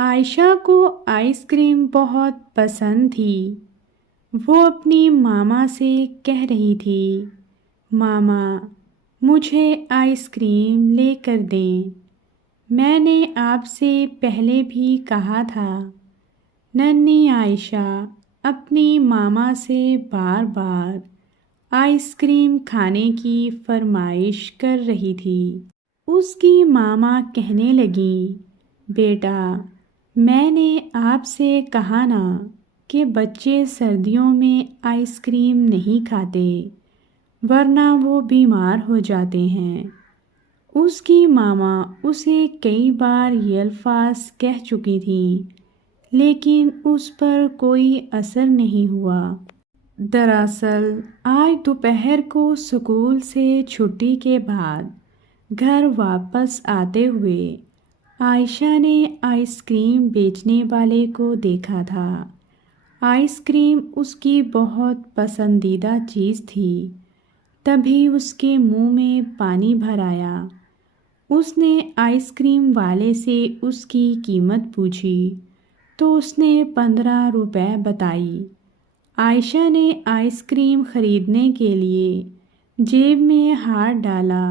عائشہ کو ice cream بہت پسند تھی۔ وہ اپنی ماما سے کہہ رہی تھی، ماما مجھے آئس کریم لے کر دیں، میں نے آپ سے پہلے بھی کہا تھا۔ ننھی عائشہ اپنی ماما سے بار بار آئس کریم کھانے کی فرمائش کر رہی تھی۔ اس کی ماما کہنے لگیں، بیٹا میں نے آپ سے کہا نا کہ بچے سردیوں میں آئس کریم نہیں کھاتے ورنہ وہ بیمار ہو جاتے ہیں۔ اس کی ماما اسے کئی بار یہ الفاظ کہہ چکی تھیں لیکن اس پر کوئی اثر نہیں ہوا۔ دراصل آج دوپہر کو اسکول سے چھٹی کے بعد گھر واپس آتے ہوئے عائشہ نے آئس کریم بیچنے والے کو دیکھا تھا۔ آئس کریم اس کی بہت پسندیدہ چیز تھی، تبھی اس کے منہ میں پانی بھر آیا۔ اس نے آئس کریم والے سے اس کی قیمت پوچھی تو اس نے 15 روپے بتائی۔ عائشہ نے آئس کریم خریدنے کے لیے جیب میں ہاتھ ڈالا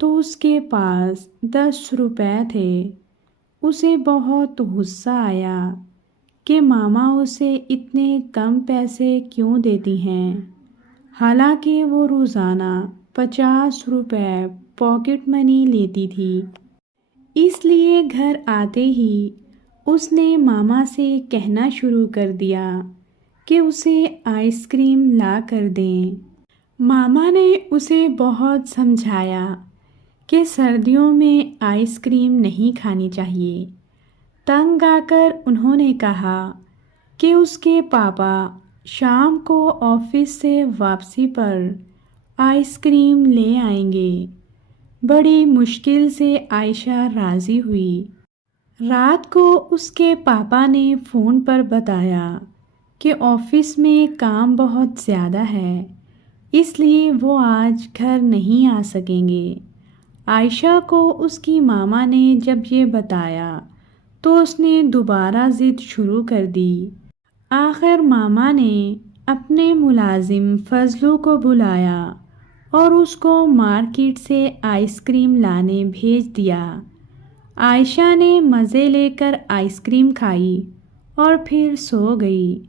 تو اس کے پاس 10 روپے تھے۔ اسے بہت غصہ آیا کہ ماما اسے اتنے کم پیسے کیوں دیتی ہیں، حالانکہ وہ روزانہ 50 روپے پاکٹ منی لیتی تھی۔ اس لیے گھر آتے ہی اس نے ماما سے کہنا شروع کر دیا کہ اسے آئس کریم لا کر دیں۔ ماما نے اسے بہت سمجھایا کہ سردیوں میں آئس کریم نہیں کھانی چاہیے۔ تنگ آ کر انہوں نے کہا کہ اس کے پاپا شام کو آفس سے واپسی پر آئس کریم لے آئیں گے۔ بڑی مشکل سے عائشہ راضی ہوئی۔ رات کو اس کے پاپا نے فون پر بتایا کہ آفس میں کام بہت زیادہ ہے، اس لیے وہ آج گھر نہیں آ سکیں گے۔ عائشہ کو اس کی ماما نے جب یہ بتایا تو اس نے دوبارہ ضد شروع کر دی۔ آخر ماما نے اپنے ملازم فضلو کو بلایا اور اس کو مارکیٹ سے آئس کریم لانے بھیج دیا۔ عائشہ نے مزے لے کر آئس کریم کھائی اور پھر سو گئی۔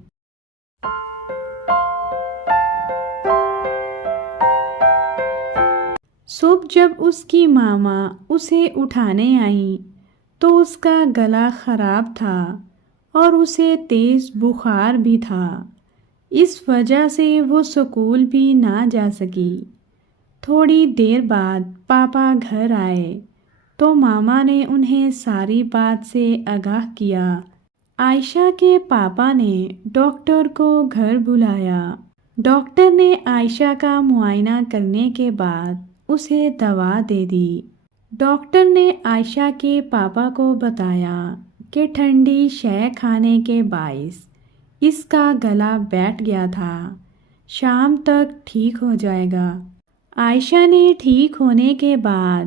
صبح جب اس کی ماما اسے اٹھانے آئیں تو اس کا گلا خراب تھا اور اسے تیز بخار بھی تھا، اس وجہ سے وہ اسکول بھی نہ جا سکی۔ تھوڑی دیر بعد پاپا گھر آئے تو ماما نے انہیں ساری بات سے آگاہ کیا۔ عائشہ کے پاپا نے ڈاکٹر کو گھر بلایا۔ ڈاکٹر نے عائشہ کا معائنہ کرنے کے بعد اسے دوا دے دی۔ ڈاکٹر نے عائشہ کے پاپا کو بتایا کہ ٹھنڈی شے کھانے کے باعث اس کا گلا بیٹھ گیا تھا، شام تک ٹھیک ہو جائے گا۔ عائشہ نے ٹھیک ہونے کے بعد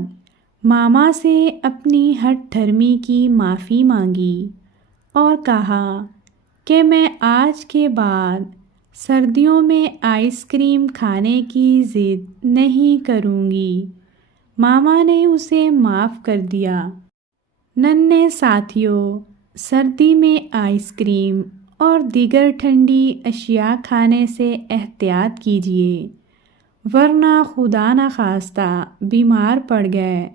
ماما سے اپنی ہٹ دھرمی کی معافی مانگی اور کہا کہ میں آج کے بعد سردیوں میں آئس کریم کھانے کی ضد نہیں کروں گی۔ ماما نے اسے معاف کر دیا۔ ننھے ساتھیوں، سردی میں آئس کریم اور دیگر ٹھنڈی اشیاء کھانے سے احتیاط کیجیے، ورنہ خدا نخواستہ بیمار پڑ گئے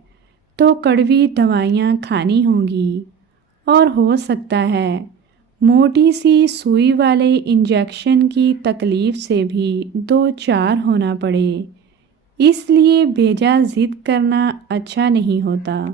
تو کڑوی دوائیاں کھانی ہوں گی اور ہو سکتا ہے موٹی سی سوئی والے انجیکشن کی تکلیف سے بھی دوچار ہونا پڑے، اس لیے بیجا ضد کرنا اچھا نہیں ہوتا۔